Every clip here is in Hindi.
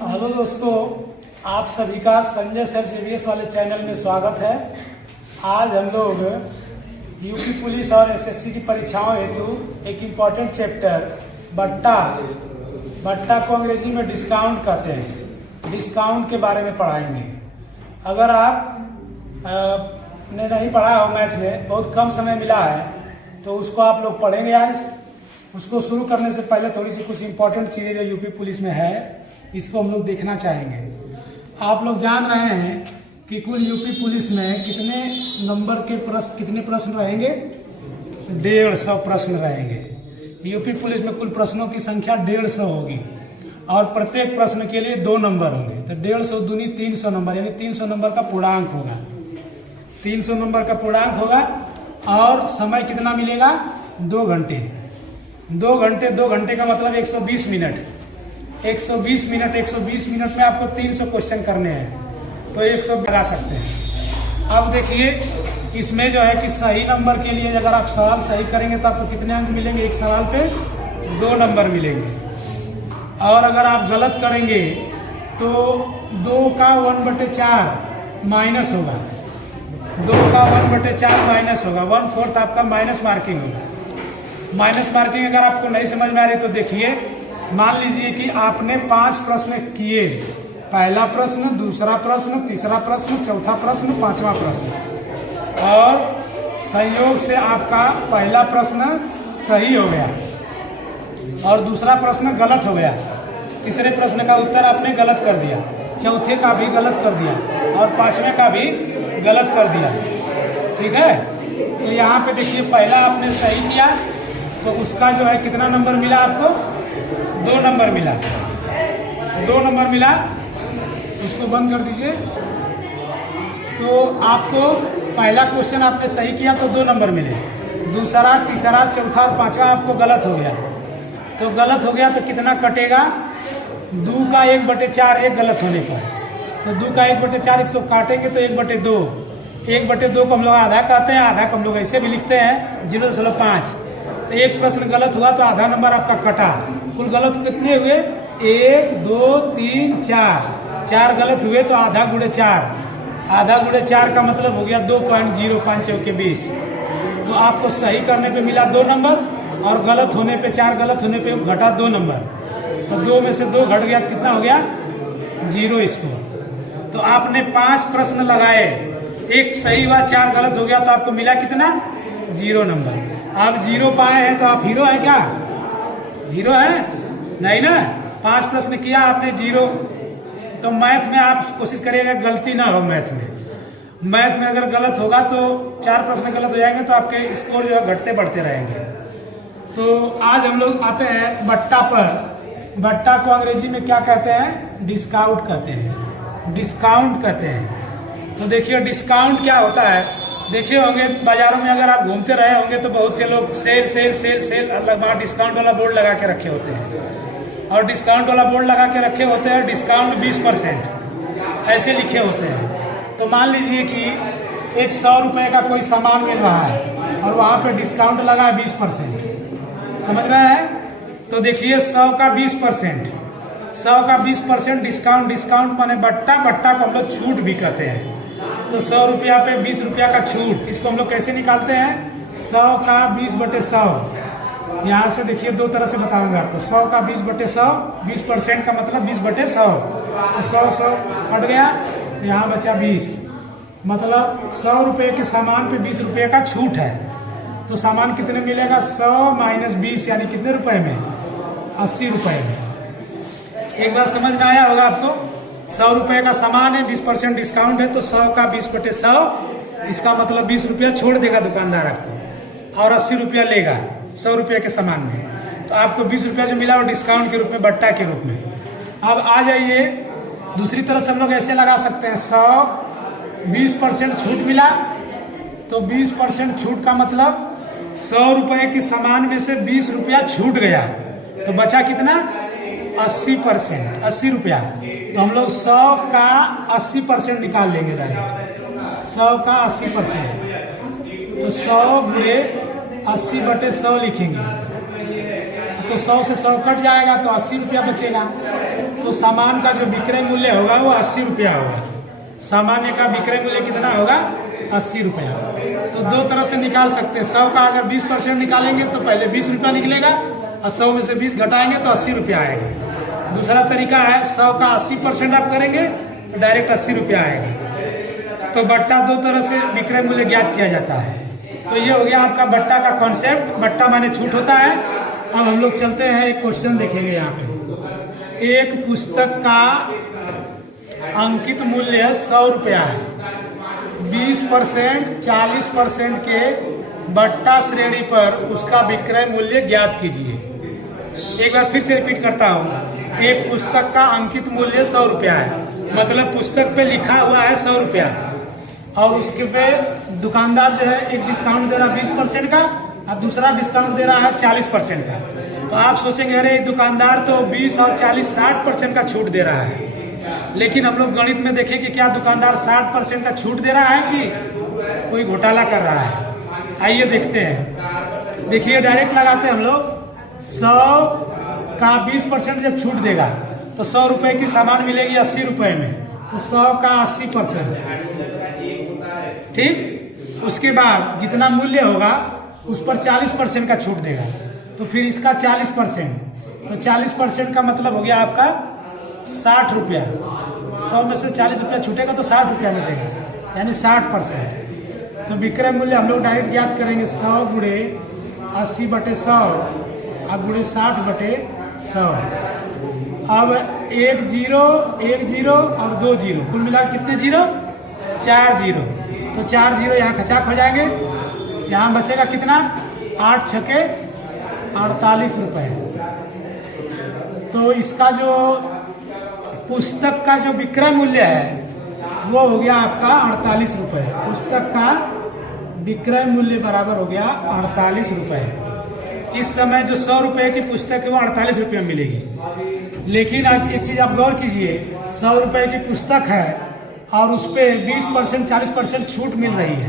हेलो दोस्तों, आप सभी का संजय सर जेवीएस वाले चैनल में स्वागत है। आज हम लोग यूपी पुलिस और एसएससी की परीक्षाओं हेतु एक इम्पॉर्टेंट चैप्टर बट्टा को अंग्रेजी में डिस्काउंट कहते हैं, डिस्काउंट के बारे में पढ़ाएंगे। अगर आप ने नहीं पढ़ा हो, मैथ में बहुत कम समय मिला है, तो उसको आप लोग पढ़ेंगे आज। उसको शुरू करने से पहले थोड़ी सी कुछ इम्पोर्टेंट चीज़ें जो यूपी पुलिस में है, इसको हम लोग देखना चाहेंगे। आप लोग जान रहे हैं कि कुल यूपी पुलिस में कितने नंबर के प्रश्न, कितने प्रश्न रहेंगे? 150 प्रश्न रहेंगे। यूपी पुलिस में कुल प्रश्नों की संख्या 150 होगी और प्रत्येक प्रश्न के लिए 2 नंबर होंगे। तो 150 दूनी 300 नंबर, यानी 300 नंबर का पूर्णांक होगा। 300 नंबर का पूर्णांक होगा और समय कितना मिलेगा? 2 घंटे। 2 घंटे का मतलब 120 मिनट। 120 मिनट में आपको 300 क्वेश्चन करने हैं, तो 100 लगा सकते हैं। अब देखिए, इसमें जो है कि सही नंबर के लिए अगर आप सवाल सही करेंगे तो आपको कितने अंक मिलेंगे? एक सवाल पे 2 नंबर मिलेंगे। और अगर आप गलत करेंगे तो 2 का 1/4 माइनस होगा। 2 का 1/4 माइनस होगा। 1/4 आपका माइनस मार्किंग होगा। माइनस मार्किंग अगर आपको नहीं समझ में आ रही तो देखिए, मान लीजिए कि आपने 5 प्रश्न किए। पहला प्रश्न, दूसरा प्रश्न, तीसरा प्रश्न, चौथा प्रश्न, 5वां प्रश्न, और संयोग से आपका पहला प्रश्न सही हो गया और दूसरा प्रश्न गलत हो गया। तीसरे प्रश्न का उत्तर आपने गलत कर दिया, चौथे का भी गलत कर दिया और 5वें का भी गलत कर दिया। ठीक है, तो यहाँ पे देखिए, पहला आपने सही किया तो उसका जो है कितना नंबर मिला आपको? 2 नंबर मिला। 2 नंबर मिला। उसको बंद कर दीजिए। तो आपको पहला क्वेश्चन आपने सही किया तो 2 नंबर मिले। दूसरा, तीसरा, चौथा और 5वां आपको गलत हो गया। तो गलत हो गया तो कितना कटेगा? 2 का 1/4, एक गलत होने पर। तो 2 का 1/4 इसको काटेंगे तो 1/2। 1/2 को हम लोग आधा कहते हैं। आधा को हम लोग ऐसे भी लिखते हैं 0.5। तो एक प्रश्न गलत हुआ तो आधा नंबर आपका कटा। कुल गलत कितने हुए? 1, 2, 3, 4। 4 गलत हुए तो आधा गुणे 4। आधा गुणे 4 का मतलब हो गया 2.05 के 20। तो आपको सही करने पे मिला 2 नंबर और गलत होने पे, 4 गलत होने पे घटा 2 नंबर। तो 2 में से 2 घट गया तो कितना हो गया? 0 स्कोर। तो आपने 5 प्रश्न लगाए, एक सही हुआ, 4 गलत हो गया, तो आपको मिला कितना? 0 नंबर। आप 0 पाए हैं तो आप हीरो हैं क्या? हीरो है नहीं ना। 5 प्रश्न किया आपने, 0। तो मैथ में आप कोशिश करिएगा गलती ना हो। मैथ में अगर गलत होगा तो 4 प्रश्न गलत हो जाएंगे तो आपके स्कोर जो है घटते बढ़ते रहेंगे। तो आज हम लोग आते हैं बट्टा पर। बट्टा को अंग्रेजी में क्या कहते हैं? डिस्काउंट कहते हैं। डिस्काउंट कहते हैं। तो देखिए, डिस्काउंट क्या होता है। देखे होंगे बाजारों में, अगर आप घूमते रहे होंगे तो बहुत से लोग सेल सेल सेल सेल वहाँ डिस्काउंट वाला बोर्ड लगा के रखे होते हैं। और डिस्काउंट वाला बोर्ड लगा के रखे होते हैं, डिस्काउंट 20% ऐसे लिखे होते हैं। तो मान लीजिए कि एक 100 रुपये का कोई सामान मिल रहा है और वहाँ पे डिस्काउंट लगा है 20%। समझ रहे हैं? तो देखिए, 100 का 20%, 100 का 20% डिस्काउंट। डिस्काउंट माने बट्टा। बट्टा को हम लोग छूट भी कहते हैं। तो 100 रुपया पे 20 रुपया का छूट, इसको हम लोग कैसे निकालते हैं? 100 का 20/100। यहाँ से देखिए, 2 तरह से बताऊंगा आपको। 100 का 20/100, 20% का मतलब 20/100। तो 100 हट गया, यहाँ बचा 20। मतलब 100 रुपये के सामान पे 20 रुपये का छूट है। तो सामान कितने मिलेगा? 100 - 20, यानी कितने रुपए में? 80 रुपए में। एक बार समझ में आया होगा आपको। 100 रुपये का सामान है, 20% डिस्काउंट है, तो 100 का 20/100, इसका मतलब 20 रुपया छोड़ देगा दुकानदार आपको और 80 रुपया लेगा 100 रुपये के सामान में। तो आपको 20 रुपया जो मिला वो डिस्काउंट के रूप में, बट्टा के रूप में। अब आ जाइए, दूसरी तरफ से हम लोग ऐसे लगा सकते हैं। 20% छूट मिला, तो 20% छूट का मतलब 100 रुपये के सामान में से 20 रुपया छूट गया, तो बचा कितना? 80%, 80 रुपया। तो हम लोग 100 का 80% निकाल लेंगे डायरेक्ट। 100 का 80%, तो 100 गुणे 80/100 लिखेंगे। तो 100 से 100 कट जाएगा तो 80 रुपया बचेगा। तो सामान का जो विक्रय मूल्य होगा वो 80 रुपया होगा। सामान्य का विक्रय मूल्य कितना होगा? 80 रुपया। तो दो तरह से निकाल सकते हैं। 100 का अगर 20% निकालेंगे तो पहले 20 रुपया निकलेगा और 100 में से 20 घटाएंगे तो 80 रुपया आएगा। दूसरा तरीका है 100 का 80% आप करेंगे तो डायरेक्ट 80 रुपया आएगा। तो बट्टा दो तरह से विक्रय मूल्य ज्ञात किया जाता है। तो ये हो गया आपका बट्टा का कॉन्सेप्ट। बट्टा माने छूट होता है। अब हम लोग चलते हैं, एक क्वेश्चन देखेंगे यहाँ पे। एक पुस्तक का अंकित मूल्य 100 रुपया है। 20% 40% के बट्टा श्रेणी पर उसका विक्रय मूल्य ज्ञात कीजिए। एक बार फिर से रिपीट करता हूँ। एक पुस्तक का अंकित मूल्य 100 रुपया है, मतलब पुस्तक पे लिखा हुआ है 100 रुपया, और उसके पे दुकानदार जो है एक डिस्काउंट दे रहा है 20% का और दूसरा डिस्काउंट दे रहा है 40% का। तो आप सोचेंगे अरे दुकानदार तो 20 और 40 60% का छूट दे रहा है। लेकिन हम लोग गणित में देखें कि क्या दुकानदार 60% का छूट दे रहा है कि कोई घोटाला कर रहा है। आइए देखते हैं। देखिए डायरेक्ट लगाते हैं हम लोग। 100 का 20% जब छूट देगा तो 100 रुपए की सामान मिलेगी 80 रुपए में, तो 100 का 80%, ठीक। उसके बाद जितना मूल्य होगा उस पर 40% का छूट देगा, तो फिर इसका 40%, तो 40% का मतलब हो गया आपका 60 रुपया। 100 में से 40 रुपया छूटेगा तो 60 रुपया मिलेगा, यानी 60%। तो विक्रय मूल्य हम लोग डायरेक्ट ज्ञात करेंगे 100 गुणे 80/100 और गुणे 60/100। अब एक जीरो और 2 जीरो, कुल मिला कितने जीरो? 4 जीरो। तो 4 जीरो यहाँ खचाक हो जाएंगे। यहाँ बचेगा कितना? 8 छके 48 रुपए। तो इसका जो पुस्तक का जो विक्रय मूल्य है वो हो गया आपका 48 रुपए। पुस्तक का विक्रय मूल्य बराबर हो गया 48 रुपए। इस समय जो 100 रुपए की पुस्तक है वो 48 रुपये में मिलेगी। लेकिन अब एक चीज आप गौर कीजिए, 100 रुपए की पुस्तक है और उस पर 20% 40% छूट मिल रही है।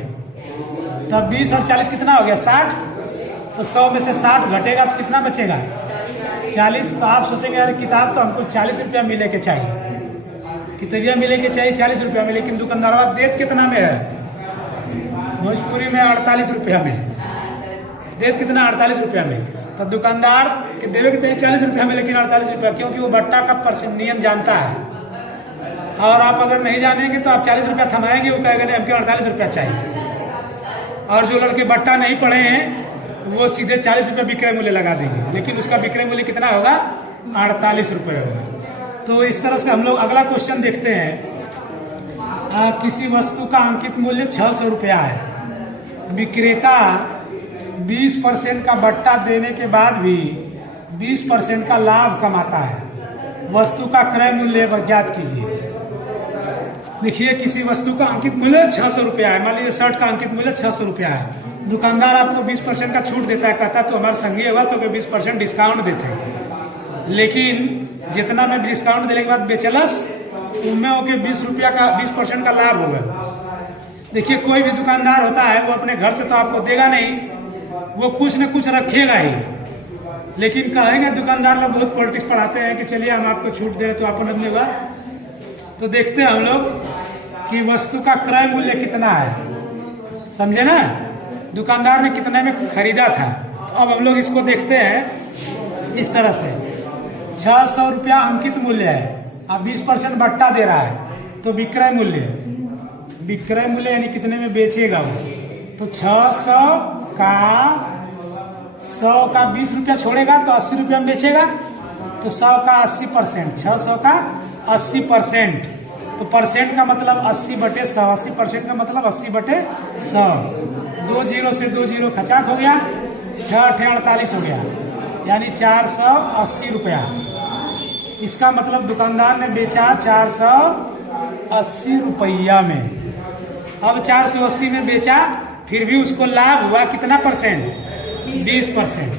तब 20 और 40 कितना हो गया? 60। तो 100 में से 60 घटेगा तो कितना बचेगा? 40। तो आप सोचेंगे यार किताब तो हमको 40 रुपया मिले के चाहिए, कितनिया मिले के चाहिए 40 रुपया में, लेकिन दुकानदार देत कितना में है? भोजपुरी में 48 रुपया में देत कितना? 48 रुपया में। तो दुकानदार के देवे के चाहिए 40 रुपया में, लेकिन 48 रुपया, क्योंकि वो बट्टा का नियम जानता है। और आप अगर नहीं जानेंगे तो आप 40 रुपया थमाएंगे, वो कहेगा नहीं हमको 48 रुपया चाहिए। और जो लड़के बट्टा नहीं पढ़े हैं वो सीधे 40 रुपये विक्रय मूल्य लगा देंगे, लेकिन उसका विक्रय मूल्य कितना होगा? 48 रुपये होगा। तो इस तरह से हम लोग अगला क्वेश्चन देखते हैं। किसी वस्तु का अंकित मूल्य 600 रुपया है। विक्रेता 20% का बट्टा देने के बाद भी 20% का लाभ कमाता है। वस्तु का क्रय मूल्य ज्ञात कीजिए। देखिए किसी वस्तु का अंकित मूल्य 600 रुपया है। मान लीजिए शर्ट का अंकित मूल्य 600 रुपया है। दुकानदार आपको 20% का छूट देता है, कहता तो हमारा संगी होगा तो 20% डिस्काउंट देते हैं। लेकिन जितना में डिस्काउंट देने के बाद बेचलस उनमें होके 20 रुपया का 20% का लाभ होगा। देखिए कोई भी दुकानदार होता है वो अपने घर से तो आपको देगा नहीं, वो कुछ न कुछ रखेगा ही। लेकिन कहेंगे दुकानदार लोग बहुत पॉलिटिक्स पढ़ाते हैं कि चलिए हम आपको छूट दे रहे तो आप अपने। तो देखते हैं हम लोग कि वस्तु का क्रय मूल्य कितना है, समझे ना? दुकानदार ने कितने में खरीदा था। तो अब हम लोग इसको देखते हैं इस तरह से। 600 रुपया अंकित मूल्य है, अब 20% बट्टा दे रहा है, तो विक्रय मूल्य यानी कितने में बेचेगा वो। तो 600 का 20 रुपया छोड़ेगा तो 80 रुपया में बेचेगा। तो 100 का 80%, 600 का 80%, तो परसेंट का मतलब 80/100, 80% का मतलब 80/100। 2 जीरो से 2 जीरो खचाक हो गया, 6 48 हो गया, यानी 480 रुपया। इसका मतलब दुकानदार ने बेचा 480 रुपया में। अब 480 में बेचा, फिर भी उसको लाभ हुआ कितना परसेंट? 20%।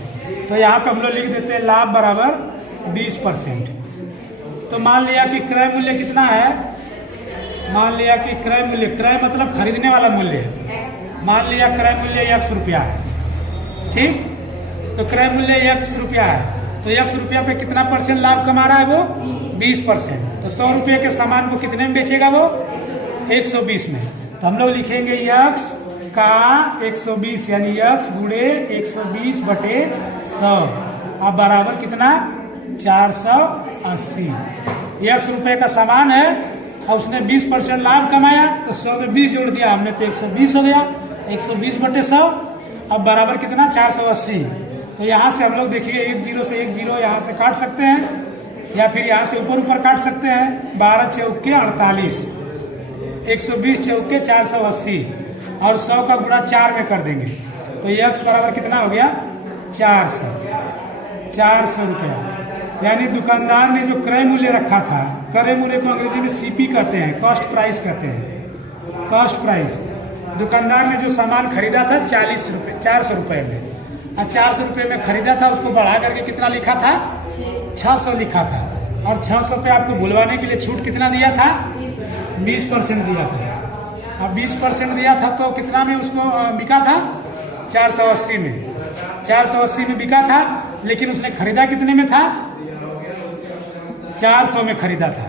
तो यहाँ पे हम लोग लिख देते हैं लाभ बराबर 20%। तो मान लिया कि क्रय मूल्य कितना है? मान लिया कि क्रय मूल्य, क्रय मतलब खरीदने वाला मूल्य, मान लिया क्रय मूल्य 100 रुपया है, ठीक। तो क्रय मूल्य 100 रुपया है। तो 100 रुपया पे कितना परसेंट लाभ कमा रहा है वो? 20%। तो 100 रुपये के सामान को कितने में बेचेगा वो? 120 में। तो हम लोग लिखेंगे यक्स का 120 यानी यक्स गुणे 120 बटे 100 अब बराबर कितना? 480। 100 रुपये का सामान है और उसने 20% लाभ कमाया तो 100 में 20 जोड़ दिया हमने तो 120 हो गया। 120 बटे 100 अब बराबर कितना? 480। तो यहाँ से हम लोग देखिए 1 0 से 1 0 यहाँ से काट सकते हैं या फिर यहाँ से ऊपर काट सकते हैं। 12 चौके 48, 120 चौके 480 और 100 का गुणा 4 में कर देंगे तो यक्स बराबर कितना हो गया? 400 रुपया। यानी दुकानदार ने जो क्रय मूल्य रखा था, क्रय मूल्य को अंग्रेजी में सीपी कहते हैं, कॉस्ट प्राइस कहते हैं, कॉस्ट प्राइस। दुकानदार ने जो सामान खरीदा था 400 रुपये में और 400 रुपये में खरीदा था, उसको बढ़ा करके कितना लिखा था? 600 लिखा था। और 600 पे आपको बुलवाने के लिए छूट कितना दिया था? 20% दिया था। अब 20% दिया था तो कितना में उसको बिका था? 480 में। 480 में बिका था, लेकिन उसने खरीदा कितने में था? 400 में खरीदा था।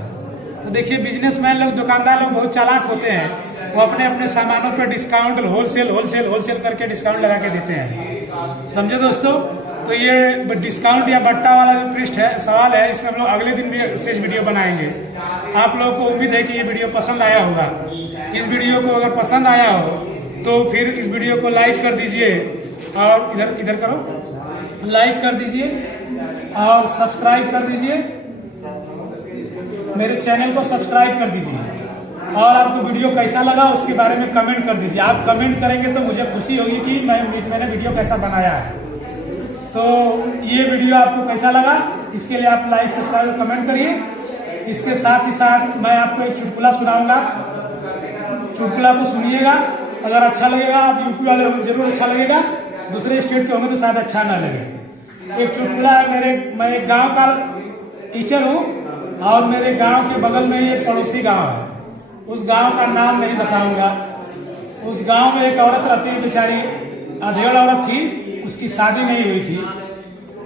तो देखिए बिजनेसमैन लोग, दुकानदार लोग बहुत चालाक होते हैं। वो अपने अपने सामानों पर डिस्काउंट होलसेल करके डिस्काउंट लगा के देते हैं। समझे दोस्तों? तो ये डिस्काउंट या बट्टा वाला जो पृष्ठ है, सवाल है, इसमें हम लोग अगले दिन भी विशेष वीडियो बनाएंगे। आप लोगों को उम्मीद है कि ये वीडियो पसंद आया होगा। इस वीडियो को अगर पसंद आया हो तो फिर इस वीडियो को लाइक कर दीजिए और इधर करो, लाइक कर दीजिए और सब्सक्राइब कर दीजिए, मेरे चैनल को सब्सक्राइब कर दीजिए। और आपको वीडियो कैसा लगा उसके बारे में कमेंट कर दीजिए। आप कमेंट करेंगे तो मुझे खुशी होगी कि मैंने वीडियो कैसा बनाया है। तो ये वीडियो आपको कैसा लगा इसके लिए आप लाइक सब्सक्राइब और कमेंट करिए। इसके साथ ही साथ मैं आपको एक चुटकुला सुनाऊंगा, चुटकुला को सुनिएगा। अगर अच्छा लगेगा, आप यूपी वाले होंगे जरूर अच्छा लगेगा, दूसरे स्टेट के होंगे तो शायद अच्छा ना लगे। एक चुटकुला है, मैं एक गांव का टीचर हूँ और मेरे गांव के बगल में एक पड़ोसी गांव है। उस गांव का नाम नहीं बताऊंगा। उस गांव में एक औरत रहती है, बेचारी अधेड़ औरत थी, उसकी शादी नहीं हुई थी।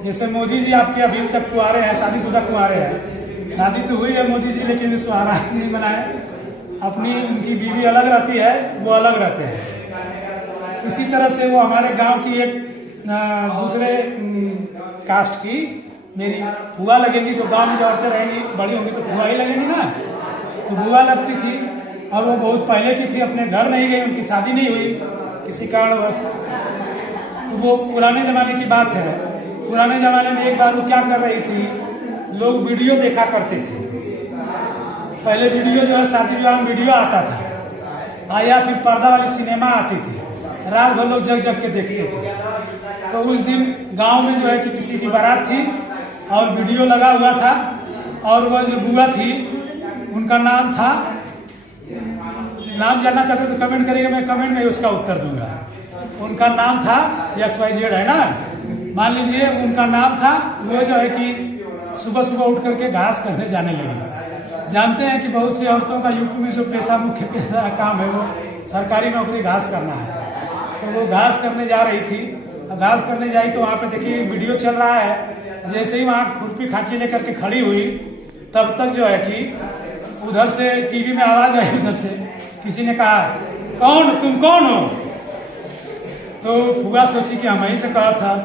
जैसे मोदी जी आपके अभी तक कुंवारे हैं, शादीशुदा कुंवारे हैं। शादी तो हुई है मोदी जी, लेकिन सुहारा नहीं बनाए। अपनी उनकी बीवी अलग रहती है, वो अलग रहते हैं। इसी तरह से वो हमारे गांव की एक दूसरे कास्ट की मेरी बुआ लगेंगी, जो गांव में जो औरतें रहेंगी बड़ी होंगी तो बुआ ही लगेंगी ना, तो बुआ लगती थी। और वो बहुत पहले की थी, अपने घर नहीं गई, उनकी शादी नहीं हुई किसी कारणवश। तो वो पुराने जमाने की बात है। पुराने जमाने में एक बार वो क्या कर रही थी, लोग वीडियो देखा करते थे। पहले वीडियो जो है शादी विवाह में वीडियो आता था, या फिर पर्दा वाली सिनेमा आती थी, रात भर लोग जग के देखते थे। तो उस दिन गांव में जो है कि किसी की बारात थी और वीडियो लगा हुआ था, और वह जो बुआ थी उनका नाम था, नाम जानना चाहते तो कमेंट करिएगा, मैं कमेंट में उसका उत्तर दूंगा। उनका नाम था XYZ, है ना, मान लीजिए उनका नाम था। वो जो है कि सुबह सुबह उठ करके घास करने जाने लगी। जानते हैं कि बहुत सी औरतों का यूपी में जो पेशा, मुख्य पेशा काम है वो सरकारी नौकरी घास करना है। तो वो घास करने जा रही थी, घास करने जाई तो वहाँ पे देखिए वीडियो चल रहा है। जैसे ही वहाँ खुरपी खांची लेकर के खड़ी हुई, तब तक जो है कि उधर से टीवी में आवाज आई, उधर से किसी ने कहा, कौन, तुम कौन हो? तो फुआ सोची कि हम ही से कहा था।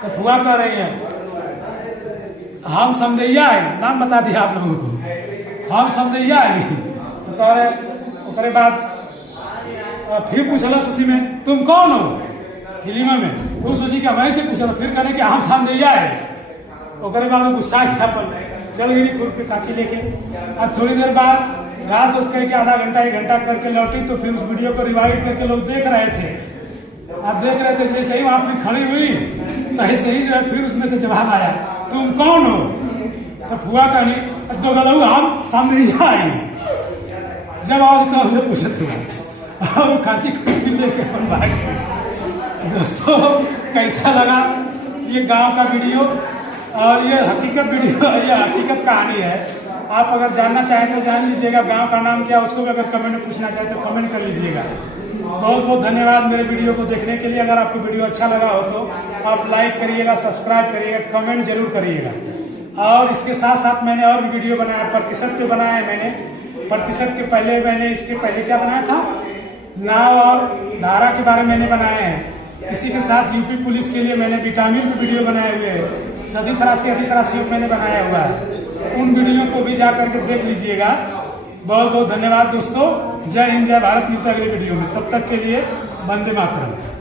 तो फुआ कह रही है, हम समझैया है, नाम बता दिया आप लोगों को, हम समझैया है। तो कह रहे, उसके बाद फिर पूछला उसी में, तुम कौन हो? फिल्म में वो सोची कि हमारे से पूछा, फिर कहने कि हम समझैया है। उसके बाद गुस्सा किया, पर चल गई खुरपी काची लेके। अब थोड़ी देर बाद घास उस करके आधा घंटा 1 घंटा करके लौटी, तो फिर उस वीडियो को रिवाइंड करके लोग देख रहे थे। आप देख रहे थे, जैसे ही वहां पर खड़ी हुई तो ऐसे ही जो है फिर उसमें से जवाब आया, तुम कौन हो? तो फुआ कहनी, तो गलऊ हम समझैया है। जब आओ तो हमसे पूछे थे, वो खांसी लेके अपन भाग गए। दोस्तों कैसा लगा ये गांव का वीडियो? और ये हकीकत वीडियो, ये हकीकत कहानी है। आप अगर जानना चाहें तो जान लीजिएगा। गांव का नाम क्या, उसको भी अगर कमेंट में पूछना चाहें तो कमेंट कर लीजिएगा। बहुत बहुत धन्यवाद मेरे वीडियो को देखने के लिए। अगर आपको वीडियो अच्छा लगा हो तो आप लाइक करिएगा, सब्सक्राइब करिएगा, कमेंट जरूर करिएगा। और इसके साथ साथ मैंने और भी वीडियो बनाया, प्रतिशत पे बनाया है मैंने। प्रतिशत के पहले मैंने, इसके पहले क्या बनाया था, नाव और धारा के बारे में मैंने बनाए हैं। इसी के साथ यूपी पुलिस के लिए मैंने विटामिन पे वीडियो बनाए हुए हैं। सदिश राशि अधिश राशि मैंने बनाया हुआ है। उन वीडियो को भी जा करके देख लीजिएगा। बहुत बहुत धन्यवाद दोस्तों। जय हिंद, जय भारत। मिलते हैं अगले वीडियो में। तब तक के लिए वंदे मातरम।